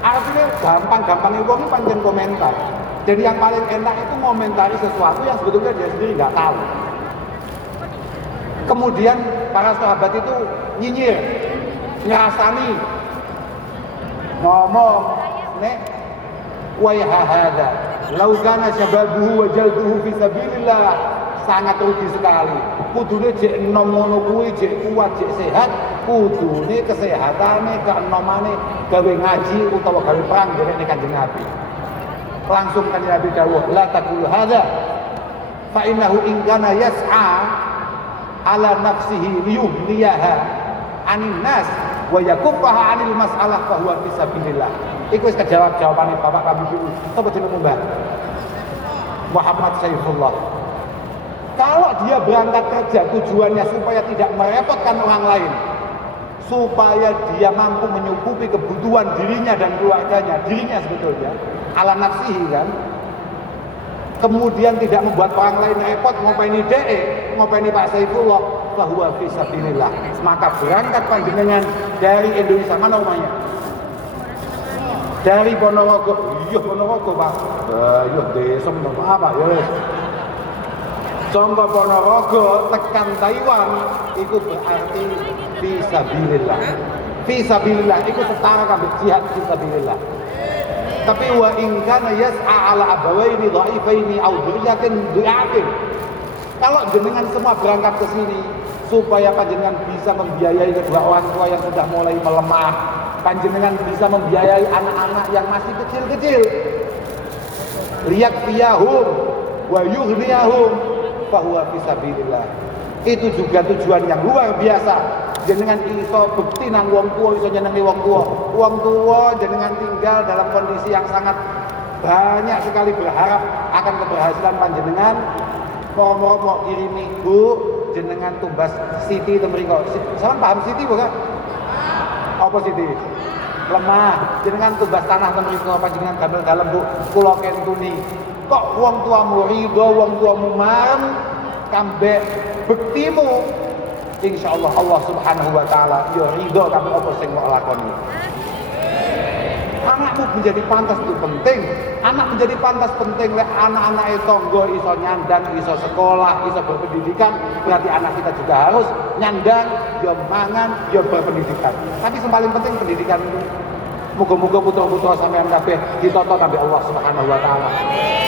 Artinya gampang-gampangnya wong ini panjang komentar. Jadi yang paling enak itu komentari sesuatu yang sebetulnya dia sendiri nggak tahu. Kemudian para sahabat itu nyinyir, ngerasani, ngomong, nek, wayhahada, laukana syababuhu wa jalduhu fi sabilillah, sangat rugi sekali. Kudune jek enom ngono kuwi, jek kuat, jek sehat, kudune kesehatane, keenomane gawe ngaji utawa gawe perang derek Kanjeng Nabi. Langsung Kanjeng Nabi dawuh, la taqul hadza fa innahu in kana yas'a ala nafsihi liyuhliyaha anin nas wa yakuffaha anil mas'alah fa huwa fi sabilillah. Iku wis kejawab-jawabane Bapak kami dulu. Sapa jenenge Mbah? Muhammad Saifullah. Kalau dia berangkat kerja tujuannya supaya tidak merepotkan orang lain, supaya dia mampu menyukupi kebutuhan dirinya dan keluarganya, dirinya sebetulnya ala nafsihi kan, kemudian tidak membuat orang lain repot, ngopeni ngopeni Pak Saifullah, fahuwa fi sabilillah. Maka berangkat panjenengan dari Indonesia, mana rumahnya? Dari Ponorogo. Iya Ponorogo Pak. Iya desa apa ya? Contoh Ponorogo tekan Taiwan itu berarti fisabilillah. Fisabilillah itu setara kabeh jihad fisabilillah. Tapi wa in kana yas'a ala abawaini dhaifaini aw dzurriyyatin dhi'afin. Kalau jenengan semua berangkat ke sini supaya panjenengan bisa membiayai kedua orang tua yang sudah mulai melemah, panjenengan bisa membiayai anak-anak yang masih kecil-kecil. Liyakfiyahum wa yughniyahum fahuwa fisabilillah. Itu juga tujuan yang luar biasa. Jenengan iso bukti nang wong tua, iso nyenengi wong tua. Wong tua jenengan tinggal dalam kondisi yang sangat banyak sekali berharap akan keberhasilan panjenengan. Moro-moro mau kirimi Bu, jenengan tumbas Siti temriko. Sampeyan paham Siti bukan? Apa Siti? Lemah. Jenengan tumbas tanah temriko panjenengan gamel dalem Bu, kula kentuni. Kok wong tuamu ridho, wong tuamu marem kambek bektimu, insyaallah Allah Subhanahu wa taala ya ridho kabeh apa sing mau lakoni. Anakmu menjadi pantas itu penting. Anak menjadi pantas penting lek anak-anak tangga iso nyandang, iso sekolah, iso berpendidikan, berarti anak kita juga harus nyandang, ya mangan, ya berpendidikan. Tapi yang paling penting pendidikan itu. Muga-muga putra-putra sampean kabeh ditata kabeh Allah Subhanahu wa taala.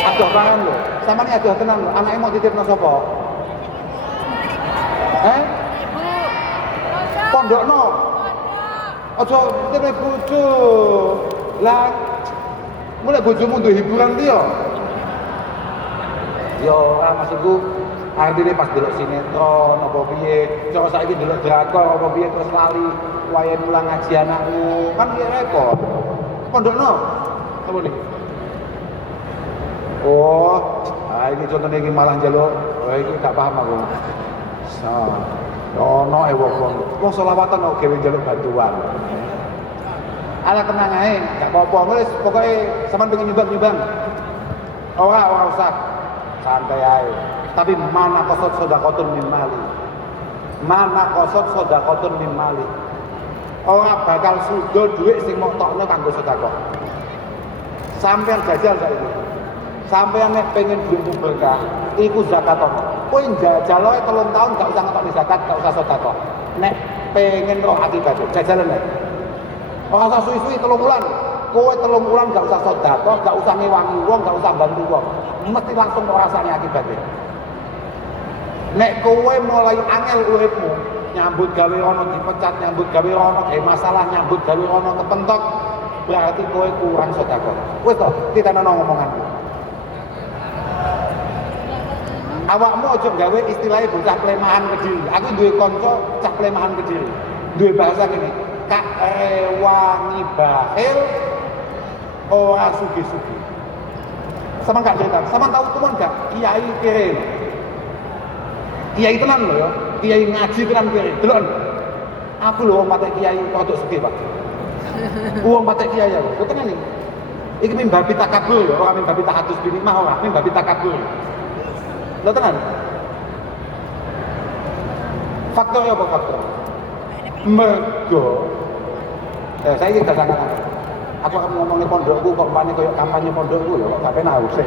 Aduh pangan lho. Sampeyan aduh tenan lho. Anake mau titipno sapa? Pondokno. Aja titip bojo. Lah Mulai bojomu duwe hiburan dia. Yo ora maksudku artine pas delok sinetron apa piye, cara saiki delok drakor apa piye terus lali wayahe mulang ngaji anakmu. Kan ya repot. Pondokno. Apa nih? Oh, ini contohnya ini malah njaluk. Oh, ini gak paham aku. Ono wong selawatan kok gawe njaluk bantuan. Ala tenang ae, gak apa-apa. Wis pokoke sampean pengen nyumbang. Ora usah. Santai ae. Tapi mana kosot sedekahun min mali. Mana kosot sedekahun min mali. Ora bakal sudo dhuwit sing mok tokno kanggo sedekah. Sampeyan jajal saiki. Sampeyan nek pengen duitmu berkah, iku zakatono. Kowe jajal ae 3 tahun gak usah ngetokne zakat, gak usah sedekah. Nek pengen roh akibatnya, jajalan ae. Ora usah suwi-suwi 3 bulan. Kowe 3 bulan gak usah sedekah, gak usah ngewangi wong, gak usah bantu wong. Mesti langsung rasane akibatnya. Nek kowe mulai angel uripmu, nyambut gawe ono dipecat, nyambut gawe ono gawe masalah, nyambut gawe ono kepentok, berarti kowe kurang sedekah. Wis to, ditenono ngomonganku. Awakmu aja gawe istilahnya bocah plemahan Kediri. Aku duwe kanca cah plemahan Kediri. Duwe bahasa gini, kak rewangi bakhil ora sugih-sugih. Sama gak cerita, sama tahu teman gak? Kiai kere. Kiai tenan lho ya, kiai ngaji tenan kere. Delok. Aku lho wong patek kiai rodok sugih, Pak. Wong patek kiai aku. Kok tenan iki? Iki mimbabi takabur ya, ora mimbabi tahadus bin nikmah ora, mimbabi takabur. Lho tenan. Faktor apa faktor? Mergo. Saya iki gak sangat. Aku akan ngomongin pondokku kok kampanye pondokku lho, kok gak penak harusnya.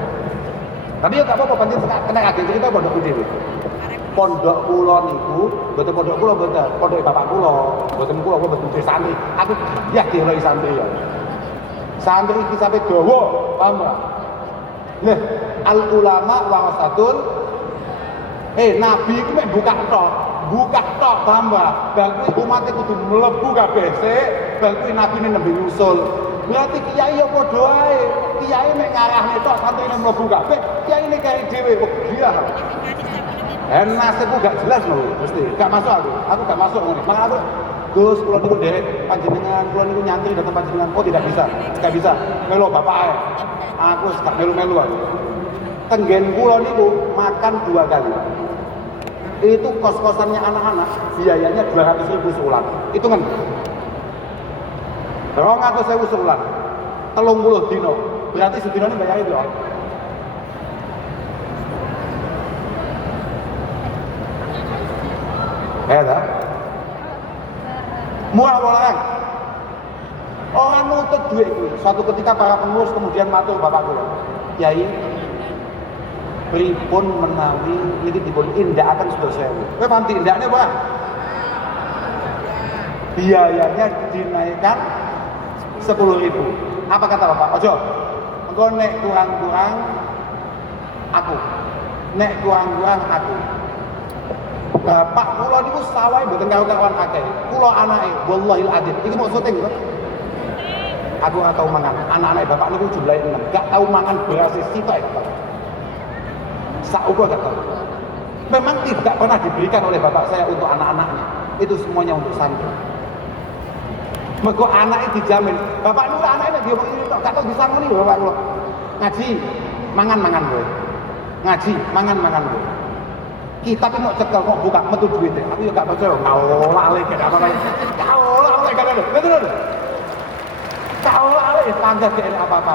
Tapi ya gak apa-apa, pancen kena agak cerita pondokku dhewe. Pondok kula niku, mboten pondok kula mboten, pondok bapak kula, mboten kula mboten santri. Aku ya dioloi santri ya. Santri iki sampe dawa, paham ora? Lah, al ulama warasatul nabi iku mek buka tok, paham ora? Bang kuwi umat kudu mlebu kabeh sik, bang kuwi nabine nembe nyusul. Berarti kiai ya padha ae. Kiai mek ngarahne tok santrine mlebu kabeh, kiai ne kiai dhewe kok dia. Nasibku gak jelas lho, mesti gak masuk aku gak masuk ngene. Makanya aku Gus, kula niku nderek panjenengan, kula niku nyantri datang panjenengan. Oh tidak bisa, gak bisa. Melo bapak ae. Aku gak melu-melu aku. Tenggen kula niku makan 2 kali. Itu kos-kosannya anak-anak, biayanya 200.000 sebulan. Itu kan 200.000 sebulan. 30 dino. Berarti sedinane bayar itu. Dah. Murah-murahan. Orang nuntut duit kuwi. Suatu ketika para pengurus kemudian matur bapak kula. Kiai, pripun menawi iki dipun indakaken 100.000. Kowe paham tindakane apa? Biayanya dinaikkan 10.000. Apa kata bapak? Ojo. Engko nek kurang-kurang aku. Nek kurang-kurang aku. Bapak kula niku sawahe mboten karo-karoan akeh. Kula anake, wallahil adzim. Iki mau syuting lho. Aku ora tau mangan. Anak-anak bapak niku jumlahe 6. Gak tau mangan beras sitok ya, Pak. Sak uga gak tau. Memang tidak pernah diberikan oleh bapak saya untuk anak-anaknya. Itu semuanya untuk santri. Mergo anake dijamin. Bapak niku anake dia mau ini tok, gak tau disangoni lho bapak kula. Ngaji, mangan-mangan kowe. Ngaji, mangan-mangan kowe. Kita tuh mau cekel kok buka metu duitnya. Aku juga gak percaya. Kau lali kayak apa lagi? Kau lali kayak apa? Betul. Kau lali pantas kayak apa-apa.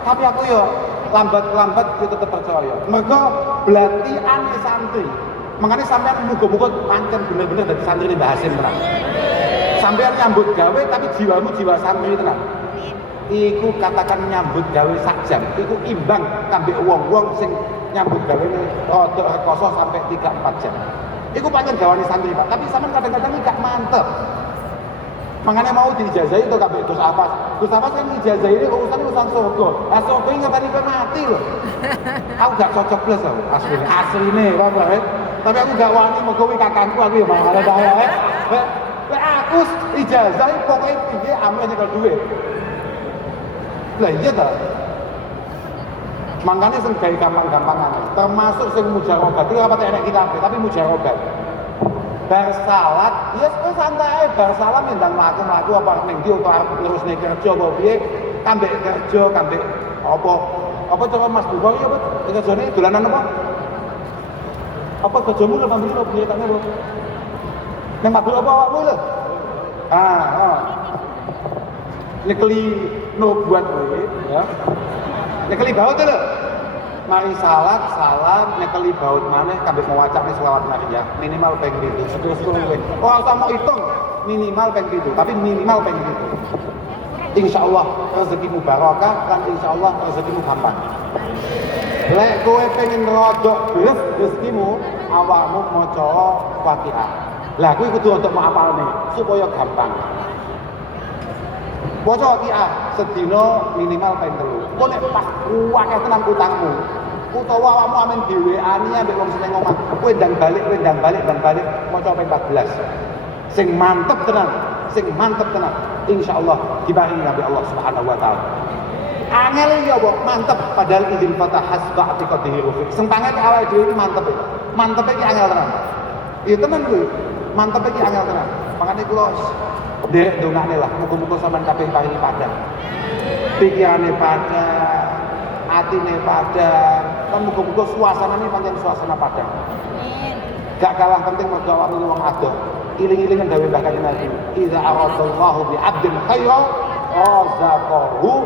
Tapi aku yo lambat itu tetap percaya. Mereka berarti aneh santri. Makanya sampean muga-muga pancen bener-bener dari santri ini Mbah Hasim tenan. Sampean nyambut gawe tapi jiwamu jiwa santri tenan. Iku katakan nyambut gawe sak jam. Iku imbang kambek wong-wong sing nyambut gawe rodok rekoso sampai 3-4 jam. Iku pancen gawane santri, Pak. Tapi sampean kadang-kadang gak mantep. Makanya mau diijazahi itu kabeh Gus Afas. Gus Afas kan diijazahi ini urusan surga. Lah surga iki ngatani kowe mati lho. Aku gak cocok plus aku asline, Pak. Tapi aku gak wani mergo kuwi kakangku aku ya malah kaya. Aku ijazahi pokoke piye ameh nyekel duit. Lah iya ta. Makanya sing gawe gampang-gampangan, termasuk sing mujarobat. Iki apa enek kita tapi mujarobat. Bar salat, ya wis santai ae bar salam ndang mlaku-mlaku apa ning ndi utawa arep terusne kerja apa piye, kambek kerja, kambek apa cara Mas Bukhari apa kerjane dolanan apa? Apa kerjamu lho pamrih lho piye tane lho. Nang mabuk apa awakmu lho? Nekeli no buat kowe ya. Nekeli baut lho. Mari salat, salam, nekeli baut maneh kabeh mawacane selawat Maria minimal ping 7. Seterus kowe. Oh, usah mau hitung minimal ping 7, tapi minimal ping 7. Insyaallah rezekimu barokah dan insyaallah rezekimu gampang. Lek kowe pengen rodok beres rezekimu, awakmu maca Fatihah. Lah kuwi kudu untuk apalne supaya gampang. Maca Fatihah sedina minimal ping 3. Kok nek pas kuwake tenan utangmu, utawa awakmu amen dheweani ambek wong seneng omah, kowe ndang balik maca ping 14. Sing mantep tenan, insyaallah diparingi ambek Allah Subhanahu wa taala. Angel ya apa? Mantep padahal izin fatah hasba atiqatihi rufi. Sing panget awake dhewe iki mantep. Mantep iki angel tenan. Iya tenan kuwi. Mantep iki angel tenan. Makane kula nderek dongane lah, muga-muga sampean kabeh paringi padang. Pikirane padang, atine padang, kan muga-muga suasanane pancen suasana padang. Gak kalah penting mergo awakmu wong adoh. Iling-ilingan dawuh Mbah Kanjeng Nabi, "Idza aradallahu bi 'abdin khairan, razaqahu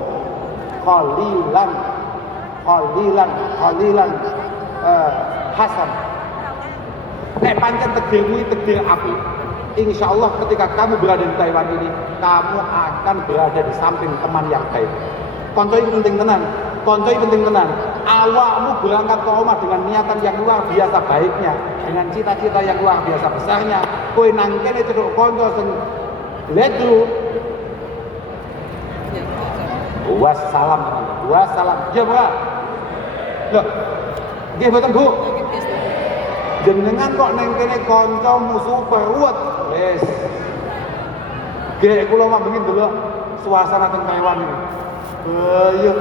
qalilan hasan." Nek pancen tegirmu tegir apik, insyaallah ketika kamu berada di Taiwan ini, kamu akan berada di samping teman yang baik. Konco ini penting tenan. Awakmu berangkat ke omah dengan niatan yang luar biasa baiknya, dengan cita-cita yang luar biasa besarnya. Kowe nang kene cedhuk konco sing ledru. Wassalam. Ya, Pak. Loh. Nggih mboten, Bu. Jenengan kok neng kene kanca musuh peruwet. Wis. Gek kula mambengi ndelok suasana teng Taiwan iki. Ayo.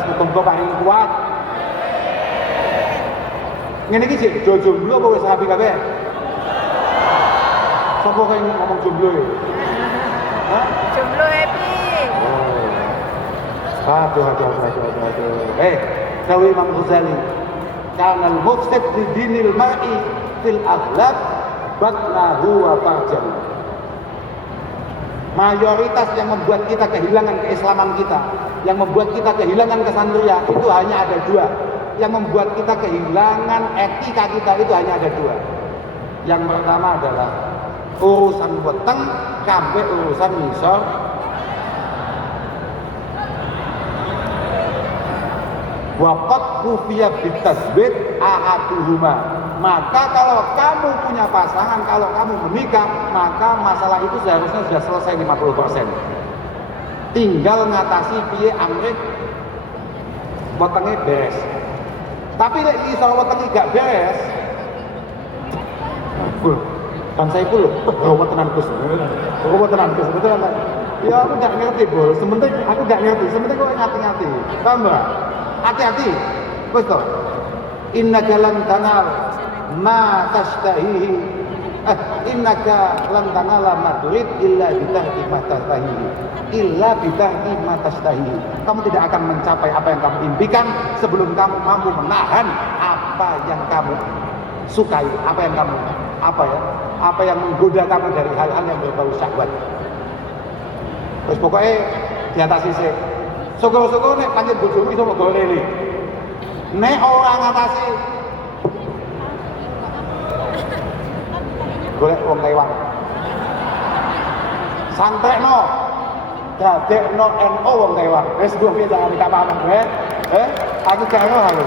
Semoga paling kuat. Ngene iki sik jomblo apa wis rapi kabeh? Sopo kaya ngomong jomblo iki? Hah? Jomblo happy. Aduh. Dawuh Imam Ghazali, "Kana al-mufsid li dinil mar'i fil aghlab batnahu wa farjahu." Mayoritas yang membuat kita kehilangan keislaman kita, yang membuat kita kehilangan kesantria itu hanya ada dua. Yang membuat kita kehilangan etika kita itu hanya ada dua. Yang pertama adalah urusan weteng sampai urusan ngisor. Waqad kufiya bitasbit ahaduhuma. Maka kalau kamu punya pasangan, kalau kamu menikah, maka masalah itu seharusnya sudah selesai 50%. Tinggal ngatasi piye amrih wetenge beres. Tapi nek iso wetenge gak beres, Bang Saiful lho, rawat tenan Gus. Betul enggak? Ya aku gak ngerti, Bol. Sementing aku gak ngerti, sementing kok ngati-ngati. Paham enggak? Hati-hati. Wis to. Innaka lan tanal ma tashtahihi. Innaka lan tanala ma turid illa bitahqi ma tashtahihi. Kamu tidak akan mencapai apa yang kamu impikan sebelum kamu mampu menahan apa yang kamu sukai, apa yang menggoda kamu dari hal-hal yang berbau syahwat. Terus pokoknya diatasi sih. Syukur-syukur nek pancen bojomu iso nggo lele. Nek ora ngatasi golek wong Taiwan. Santrekno. Dadekno NO wong Taiwan. Wis mbok piye jangan gak paham kowe. Aku gak ngono.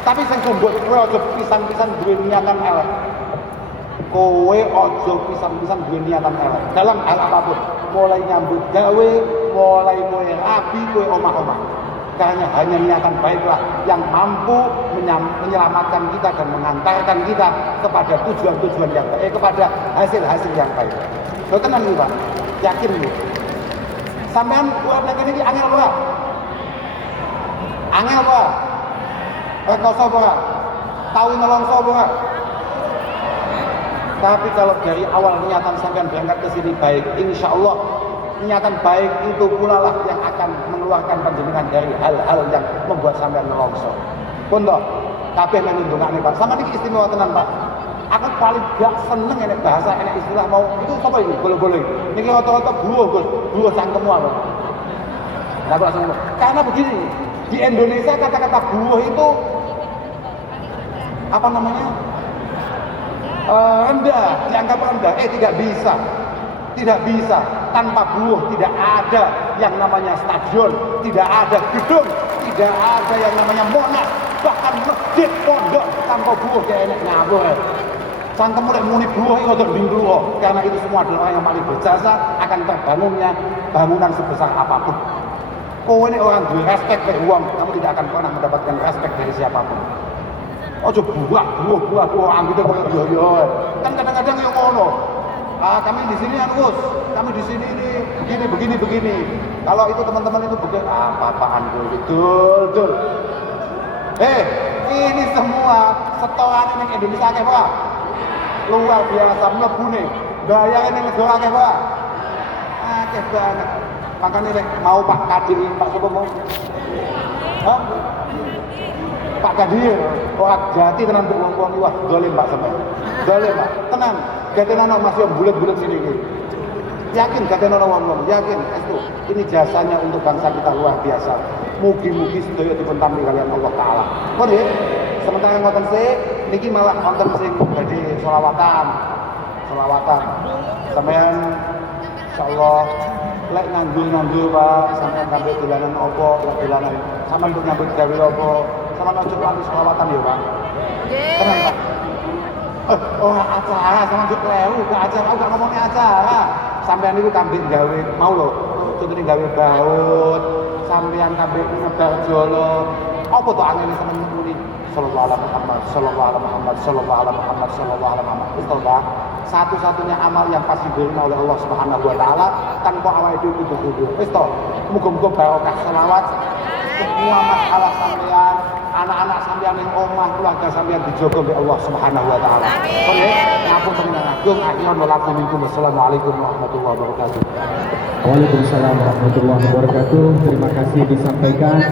Tapi sing kumbut kowe aja pisan-pisan duwe niatan elek. Kowe aja pisan-pisan duwe niatan elek. Dalam hal apapun, mulai nyambut gawe, mulai kowe rabi, kowe omah-omah. Karena hanya niatan baiklah yang mampu menyelamatkan kita dan mengantarkan kita kepada tujuan-tujuan yang baik, kepada hasil-hasil yang baik. Lo tenang nih Pak, yakin nih. Sampean buat lagi ini angel apa? Angel apa? Rekoso apa? Tahu nolongso apa? Tapi kalau dari awal niatan sampean berangkat ke sini baik, insya Allah niatan baik itu pula lah yang akan mengeluarkan panjenengan dari hal-hal yang membuat sampean nolongso. Pun toh, kabeh menundungane Pak. Sama niki istimewa tenan Pak. Aku paling gak seneng enek bahasa, enek istilah mau itu apa ini? Boleh-boleh. Niki rata-rata buruh, Gus. Buruh cangkemmu apa? Nah, langsung. Karena begini, di Indonesia kata-kata buruh itu apa namanya? Rendah, dianggap rendah. Tidak bisa. Tanpa buruh tidak ada yang namanya stadion, tidak ada gedung, tidak ada yang namanya Monas, bahkan masjid pondok tanpa buruh kayak enek ngawur. Cangkem mulai muni buruh itu dulu, karena itu semua adalah orang yang paling berjasa akan terbangunnya bangunan sebesar apapun. Kau ini orang respect ke uang, kamu tidak akan pernah mendapatkan respect dari siapapun. Ojo buah, anggota kok yo. Kan kadang-kadang yang ngono. Kami di sini Gus, kami di sini ini begini. Kalau itu teman-teman itu begini, apa-apaan betul. Ini semua setoran yang Indonesia akeh Pak. Luar biasa mlebune. Bayaran ning negara akeh Pak. Akeh banget. Makanya mau Pak Kadir, Pak sapa mau? Hah? Pak Kadir, orang jati tenan untuk wong-wong wah dolim Pak sampe. Dolim Pak, tenang. Gatenono masih bulat-bulat sini iki. Yakin gatenono wong-wong, yakin itu. Ini jasanya untuk bangsa kita luar biasa. Mugi-mugi sedaya dipuntampi kalian Allah taala. Pun nggih, sementara ngoten sik niki malah wonten sing badhe selawatan. Sampeyan insyaallah lek nganggur Pak, sampeyan sampe dolanan apa, dolanan sampeyan untuk nyambut gawe apa. Sama ojo lali selawatan ya Pak. Nggih. Tenang Pak. Acara sama juk lewu, gak ngomongnya acara. Sampean niku kambing gawe mau lho. Contone gawe baut, sampean kambing ngebar jolo. Apa to angene sampean muni? Sallallahu alaihi Muhammad. Itu Pak. Satu-satunya amal yang pasti diterima oleh Allah Subhanahu wa taala tanpa awake dhewe kudu. Wis to. Muga-muga barokah selawat. Semua masalah sampean, anak-anak sampean yang omah, keluarga sampean dijogo oleh Allah Subhanahu wa taala. Oke, ngapunten agung akhirun walakum minkum. Wassalamualaikum warahmatullahi wabarakatuh. Waalaikumsalam warahmatullahi wabarakatuh. Terima kasih disampaikan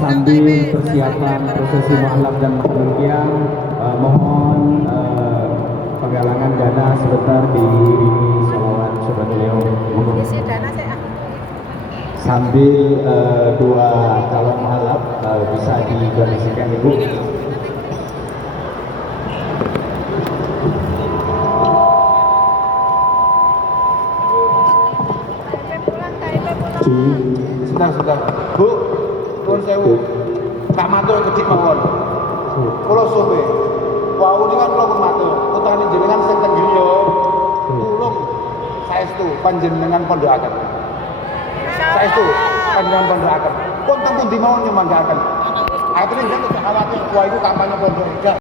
sambil persiapan prosesi malam dan makan siang. Mohon penggalangan dana sebentar di salawat sobat beliau. Isi dana saya. Sambil dua calon malam bisa didonasikan Ibu. Sudah. Bu, nuwun sewu. Pak matur kedik mawon. Kula sobe. Wau niku kan kula matur, utane jenengan sing teng griya. Tulung saestu panjenengan pondokaken. Saestu panjenengan pondokaken. Pun teng pundi mawon nyemanggaken. Artine jenengan tidak khawatir, wah itu kampanye pondok.